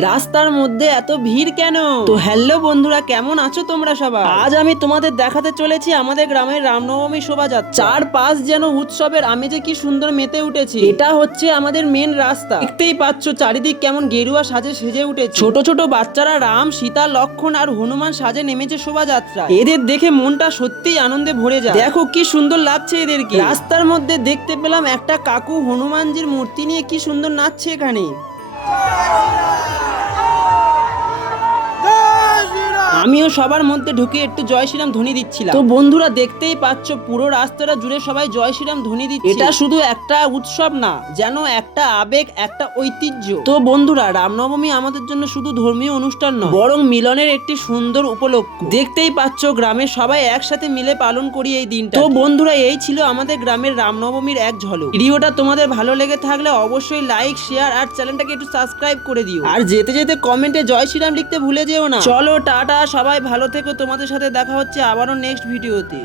রাস্তার মধ্যে এত ভিড় কেন? তো হ্যালো বন্ধুরা, কেমন আছো তোমরা সবাই? আজ আমি তোমাদের দেখাতে চলেছি আমাদের গ্রামের রামনবমী শোভাযাত্রা। চারপাশ যেন উৎসবের আমেজে কি সুন্দর মেতে উঠেছে। এটা হচ্ছে আমাদের মেন রাস্তা। দেখতেই পাচ্ছ চারিদিক কেমন গেরুয়া সাজে সেজে উঠেছে। ছোট ছোট বাচ্চারা রাম, সীতা, লক্ষণ আর হনুমান সাজে নেমেছে শোভাযাত্রা। এদের দেখে মনটা সত্যিই আনন্দে ভরে যায়। দেখো কি সুন্দর লাগছে এদেরকে। রাস্তার মধ্যে দেখতে পেলাম একটা কাকু হনুমানজির মূর্তি নিয়ে কি সুন্দর নাচছে এখানে। আমিও সবার মধ্যে ঢুকে একটু জয় শ্রীরাম ধ্বনি দিচ্ছিলাম। তো বন্ধুরা দেখতেই পাচ্ছ পুরো রাস্তাটা জুড়ে সবাই জয় শ্রীরাম ধ্বনি দিচ্ছে। এটা শুধু একটা উৎসব না, যেন একটা আবেগ, একটা ঐতিহ্য। তো বন্ধুরা, রামনবমী আমাদের জন্য শুধু ধর্মীয় অনুষ্ঠান নয়, বরং মিলনের একটি সুন্দর উপলক্ষ। দেখতেই পাচ্ছ গ্রামের সবাই একসাথে মিলে পালন করি এই দিনটা। তো বন্ধুরা, এই ছিল আমাদের গ্রামের রামনবমীর এক ঝলক। ভিডিওটা তোমাদের ভালো লেগে থাকলে অবশ্যই লাইক, শেয়ার আর চ্যানেলটাকে একটু সাবস্ক্রাইব করে দিও। আর যেতে যেতে কমেন্টে জয় শ্রীরাম লিখতে ভুলে যেও না। চলো টাটা, সবাই ভালো থেকো। তোমাদের সাথে দেখা হচ্ছে আবারও নেক্সট ভিডিওতে।